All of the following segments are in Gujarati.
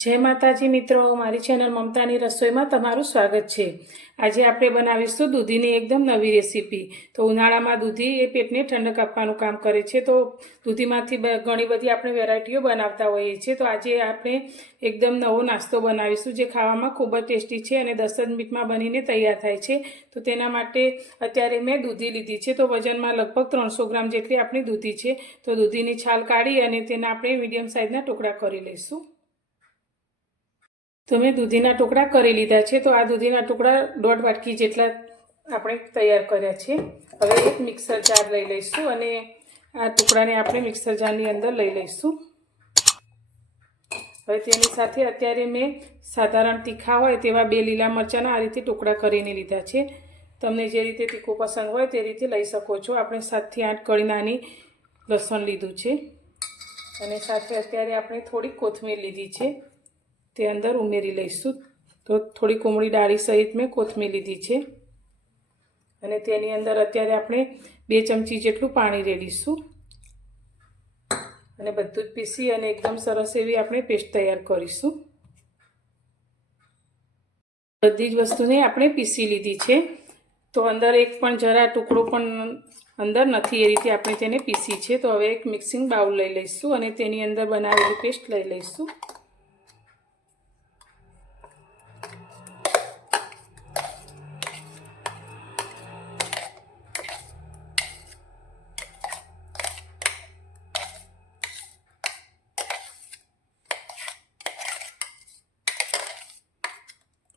जय माताजी मित्रों, मारी चेनल ममतानी रसोई में तमारुं स्वागत है। आज आपणे बनावीशुं दूधीनी एकदम नवी रेसिपी। तो उनाळामां दूधी ए पेटने ठंडक आपवानुं काम करे छे। तो दूधीमांथी घणी बधी आपणे वेरायटीओ बनावता होईए छीए। तो आज आपणे एकदम नवो नास्तो बनावीशुं जे खावामां खूब ज टेस्टी छे अने 10 ज मिनिटमां बनीने तैयार थाय छे। तो तेना माटे अत्यारे मैं दूधी लीधी छे। तो वजનમાં लगभग 300 ग्राम जेटली आपणी दूधी छे। तो दूधीनी छाल काढी अने तेना आपणे मीडियम साइजना टुकड़ा करी लईशुं। तो मैं दूधीना टुकड़ा करी लीधा है। तो आ दूधीना टुकड़ा 1.5 वाटकी जेटला आपणे तैयार कर्या छे। हवे एक मिक्सर जार लई लईशुं अने आ टुकड़ाने आपणे मिक्सर जारनी अंदर लई लईशुं। हवे तेनी साथे अत्यारे मैं साधारण तीखा होय तेवा 2 लीला मरचाना आ रीते टुकड़ा करीने लीधा छे। तमने जे रीते तीखुं पसंद होय ते रीते लई शको छो। आपणे 7 થી 8 कળી नानी लसण लीधुं छे अने साथे अत्यारे आपणे थोड़ी कोथमीर लीधी छे ते अंदर उमेरी लईशुं। तो थोड़ी कोमड़ी डाळी सहित मैं कोथमीर लीधी छे अने तेनी अंदर अत्यारे आपणे 2 चमची जेटલું पाणी रेડીशुं अने बधुं ज पीसी अने एकदम सरस एवी आपणे पेस्ट तैयार करीशुं। बधी ज वस्तुने आपणे पीसी लीधी छे। तो अंदर एक पण जरा टुकड़ो पण अंदर नथी ए रीते आपणे तेने पीसी छे। तो हवे एक मिक्सिंग बाउल लई लईशुं अने तेनी अंदर बनावेली पेस्ट लई लईशुं।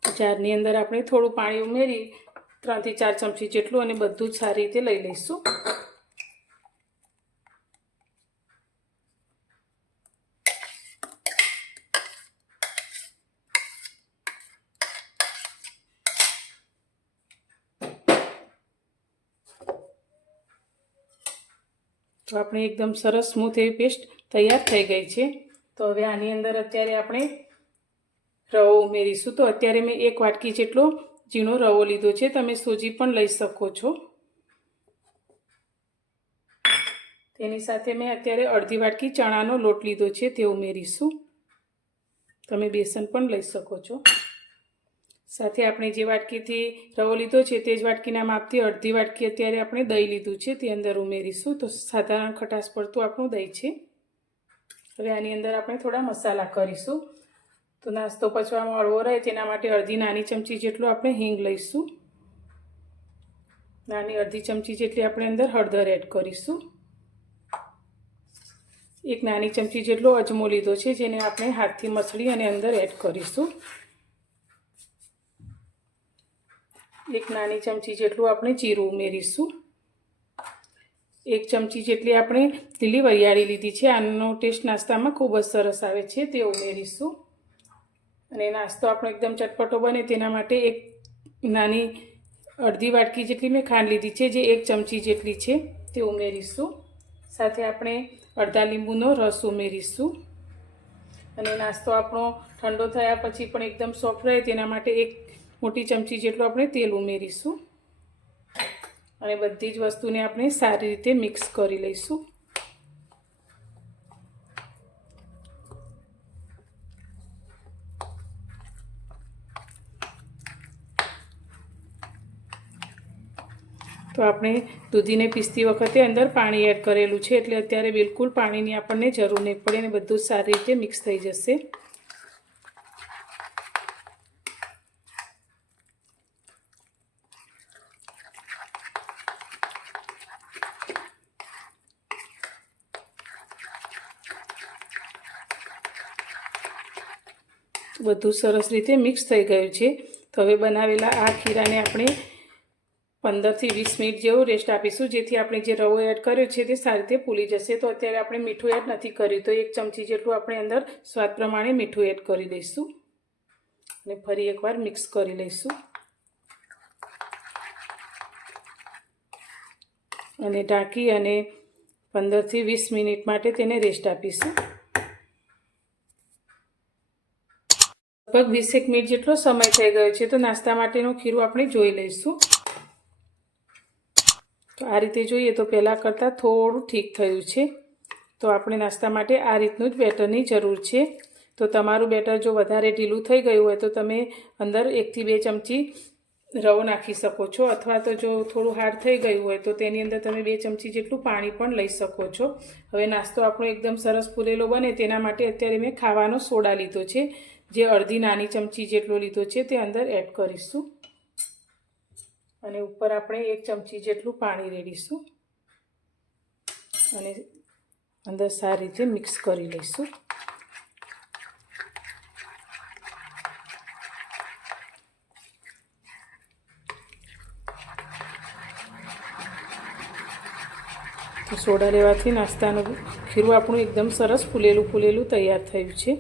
जारनी अंदर आपणे थोड़ुं पाणी उमेरी 3 થી 4 चमची जेटલું अने बधुं ज सारी रीते लई लईशुं। तो अपने एकदम सरस स्मूथ एवी पेस्ट तैयार थई गई है। तो हवे आनी अंदर अत्यारे आपणे रवो उमेरीशुं। तो अत्यारे मैं 1 वाटकी जेटलो झीणो रवो लीधो छे। तमे सूजी पण लई शको छो। तेनी साथे मैं अत्यारे अर्धी वाटकी चणानो लोट लीधो छे ते उमेरीशुं। तमे बेसन पण लई शको छो। साथे आपणे जे वाटकीथी रवो लीधो छे ते ज वाटकीना मापथी अर्धी वाटकी अत्यारे आपणे दही लीधुं छे ते अंदर उमेरीशुं। तो साधारण खटाश पड़तुं आपणुं दही छे। हवे आनी अंदर आपणे थोड़ा मसाला करीशुं। तो नास्तो पचवामां हळवो रहे तेना माटे अर्धी नानी चमची जेटलो आपणे हींग लईशुं। नानी अर्धी चमची जेटली आपणे अंदर हळदर एड करीशुं। एक नानी चमची जेटलो अजमो लीधो छे जेने आपणे हाथथी मसळी अने अंदर एड करीशुं। एक नानी चमची जेटલું આપણે જીરું ઉમેરીશું। 1 ચમચી જેટલી આપણે લીલી વરિયાળી લીધી છે। આનો ટેસ્ટ નાસ્તામાં ખૂબ જ સરસ આવે છે તે ઉમેરીશું અને નાસ્તો આપણો એકદમ ચટપટો બને તેના માટે એક નાની અડધી વાટકી જેટલી મેં ખાંડ લીધી છે જે 1 ચમચી જેટલી છે તે ઉમેરીશું। સાથે આપણે અડધા લીંબુનો રસ ઉમેરીશું અને નાસ્તો આપણો ઠંડો થયા પછી પણ એકદમ સોફ્ટ રહે તેના માટે એક मोटी चमची जेटલું આપણે તેલ ઉમેરીશું અને બધી જ વસ્તુને આપણે સારી રીતે મિક્સ કરી લઈશું। તો આપણે દૂધીને પીસતી વખતે અંદર પાણી એડ કરેલું છે એટલે અત્યારે બિલકુલ પાણીની આપણને જરૂર નહીં પડે અને બધું સારી રીતે મિક્સ થઈ જશે। બધું સરસ રીતે મિક્સ થઈ ગયું છે। તો હવે બનાવેલા આ ખીરાને આપણે 15 થી 20 મિનિટ જેવો રેસ્ટ આપીશું જેથી આપણે જે રવો એડ કર્યો છે તે સારી રીતે ફૂલી જશે। તો અત્યારે આપણે મીઠું એડ નથી કર્યું તો 1 ચમચી જેટલું આપણે અંદર સ્વાદ પ્રમાણે મીઠું એડ કરી દઈશું અને ફરી એકવાર મિક્સ કરી લઈશું અને ઢાંકી અને 15 થી 20 મિનિટ માટે તેને રેસ્ટ આપીશું। लगभग 20 मिनिट જેટલો સમય થઈ ગયો છે। તો નાસ્તા માટેનું ખીરું આપણે જોઈ લઈશું। તો આ રીતે જોઈએ તો પહેલાં કરતાં થોડું ઠીક થયું છે। તો આપણે નાસ્તા માટે આ રીતનું જ બેટરની જરૂર છે। તો તમારું બેટર જો વધારે ઢીલું થઈ ગયું હોય તો તમે અંદર 1 થી 2 ચમચી રવો નાખી શકો છો, અથવા તો જો થોડું હાર્ડ થઈ ગયું હોય તો તેની અંદર તમે 2 ચમચી જેટલું પાણી પણ લઈ શકો છો. હવે નાસ્તો આપણો એકદમ સરસ ફૂલેલો બને તેના માટે અત્યારે મેં ખાવાનો સોડા લીધો છે, જે અડધી નાની ચમચી જેટલો લીધો છે તે અંદર એડ કરીશું અને ઉપર આપણે 1 ચમચી જેટલું પાણી રેડીશું અને અંદર સારી રીતે મિક્સ કરી લઈશું. તો સોડા લેવાથી નાસ્તાનું ખીરું આપણું એકદમ સરસ ફૂલેલું તૈયાર થયું છે.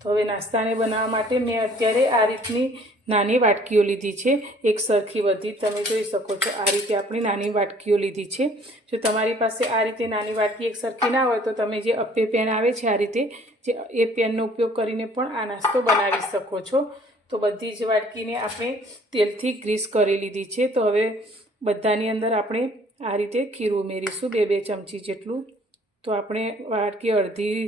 તો હવે નાસ્તાને બનાવવા માટે મેં અત્યારે આ રીતની નાની વાટકીઓ લીધી છે, એક સરખી બધી તમે જોઈ શકો છો. આ રીતે આપણી નાની વાટકીઓ લીધી છે. જો તમારી પાસે આ રીતે નાની વાટકી એક સરખી ના હોય તો તમે જે અપ્પે પેન આવે છે આ રીતે એ પેનનો ઉપયોગ કરીને પણ આ નાસ્તો બનાવી શકો છો. તો બધી જ વાટકીને આપણે તેલથી ગ્રીસ કરી લીધી છે. તો હવે બધાની અંદર આપણે આ રીતે ખીરું ઉમેરીશું 2 ચમચી જેટલું. તો આપણે વાટકી અડધી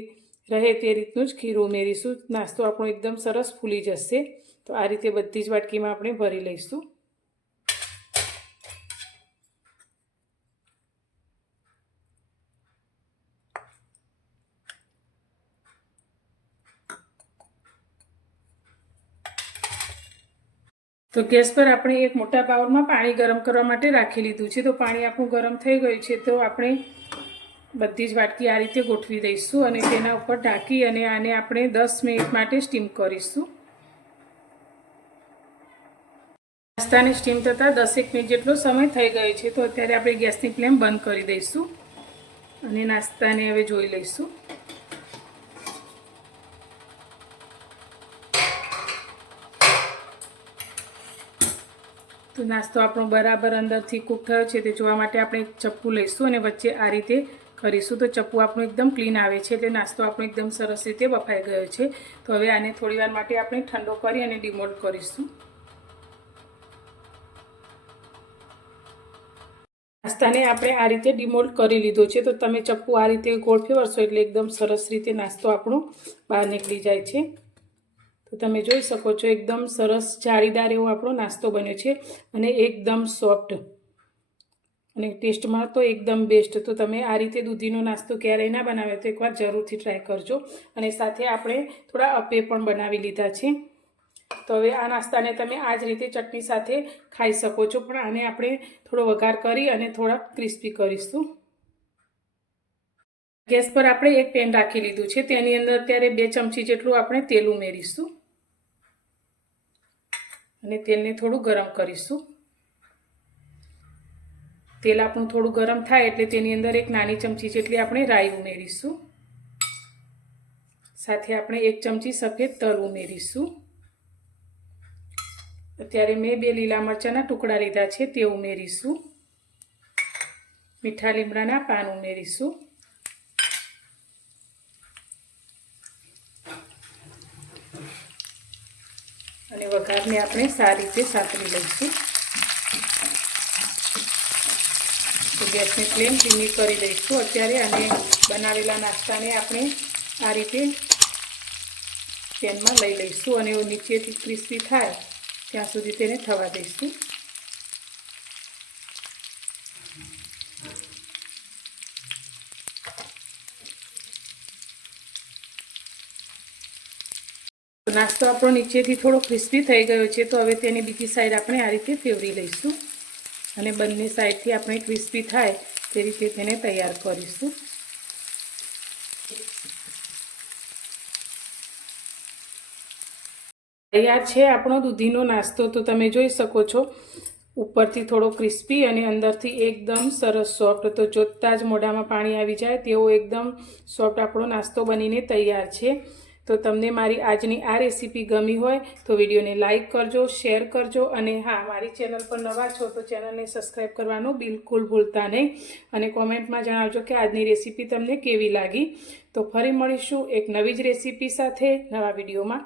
રહે તે રીતનું જ ખીરું ઉમેરીશું. નાસ્તો આપણો એકદમ સરસ ફૂલી જશે. તો આ રીતે બધી જ વાટકીમાં આપણે ભરી લઈશું. તો ગેસ પર આપણે એક મોટા બાઉલમાં પાણી ગરમ કરવા માટે રાખી લીધું છે. તો પાણી આપણું ગરમ થઈ ગયું છે. તો આપણે બધી જ વાટકી આ રીતે ગોઠવી દઈશું અને તેના ઉપર ઢાંકી અને આને આપણે 10 મિનિટ માટે સ્ટીમ કરીશું. નાસ્તાને સ્ટીમ થતાં 10 મિનિટ જેટલો સમય થઈ ગયો છે. તો અત્યારે આપણે ગેસની ફ્લેમ બંધ કરી દઈશું અને નાસ્તાને હવે જોઈ લઈશું. તો નાસ્તો આપણો બરાબર અંદરથી કૂક થયો છે તે જોવા માટે આપણે એક ચપ્પુ લઈશું અને વચ્ચે આ રીતે કરીશું. તો ચપ્પુ આપણું એકદમ ક્લીન આવે છે એટલે નાસ્તો આપણો એકદમ સરસ રીતે બફાઈ ગયો છે. તો હવે આને થોડીવાર માટે આપણે ઠંડો કરી અને ડિમોલ્ડ કરીશું. નાસ્તાને આપણે આ રીતે ડિમોલ્ડ કરી લીધો છે. તો તમે ચપ્પુ આ રીતે ગોળ ફેરવશો એટલે એકદમ સરસ રીતે નાસ્તો આપણો બહાર નીકળી જાય છે. તો તમે જોઈ શકો છો એકદમ સરસ જાળીદાર એવો આપણો નાસ્તો બન્યો છે અને એકદમ સોફ્ટ અને ટેસ્ટમાં તો એકદમ બેસ્ટ. તો તમે આ રીતે દૂધીનો નાસ્તો ક્યારેય ના બનાવે તો એકવાર જરૂરથી ટ્રાય કરજો. અને સાથે આપણે થોડા અપ્પે પણ બનાવી લીધા છે. તો હવે આ નાસ્તાને તમે આ જ રીતે ચટણી સાથે ખાઈ શકો છો, પણ આને આપણે થોડો વઘાર કરી અને થોડા ક્રિસ્પી કરીશું. ગેસ પર આપણે એક પેન રાખી લીધું છે. તેની અંદર અત્યારે 2 ચમચી જેટલું આપણે તેલ ઉમેરીશું અને તેલને થોડું ગરમ કરીશું. તેલ આપણું થોડું ગરમ થાય એટલે તેની અંદર એક નાની ચમચી જેટલી આપણે રાઈ ઉમેરીશું. સાથે આપણે 1 ચમચી સફેદ તલ ઉમેરીશું. અત્યારે મેં 2 લીલા મરચાંના ટુકડા લીધા છે તે ઉમેરીશું. મીઠા લીમડાના પાન ઉમેરીશું. અને વઘારને આપણે સારી રીતે સાંતળી લઈશું. તો ગેસની ફ્લેમ ધીમી કરી દઈશું. અત્યારે આને બનાવેલા નાસ્તાને આપણે આ રીતે પેનમાં લઈ લઈશું અને નીચેથી ક્રિસ્પી થાય ત્યાં સુધી તેને થવા દઈશું. નાસ્તો આપણો નીચેથી થોડો ક્રિસ્પી થઈ ગયો છે. તો હવે તેની બીજી સાઈડ આપણે આ રીતે ફેરવી લઈશું અને બંને સાઈડથી આપણે ક્રિસ્પી થાય તે રીતે તેને તૈયાર કરીશું. તૈયાર છે આપણો દૂધીનો નાસ્તો. તો તમે જોઈ શકો છો ઉપરથી થોડો ક્રિસ્પી અને અંદરથી એકદમ સરસ સોફ્ટ. તો જોતાં જ મોઢામાં પાણી આવી જાય તેવો એકદમ સોફ્ટ આપણો નાસ્તો બનીને તૈયાર છે. તો તમને મારી આજની આ રેસીપી ગમી હોય તો વિડીયોને લાઇક કરજો, શેર કરજો અને હા, મારી ચેનલ પર નવા છો તો ચેનલને સબસ્ક્રાઈબ કરવાનું બિલકુલ ભૂલતા નહીં. અને કોમેન્ટમાં જણાવજો કે આજની રેસીપી તમને કેવી લાગી. તો ફરી મળીશું એક નવી જ રેસીપી સાથે નવા વિડીયોમાં.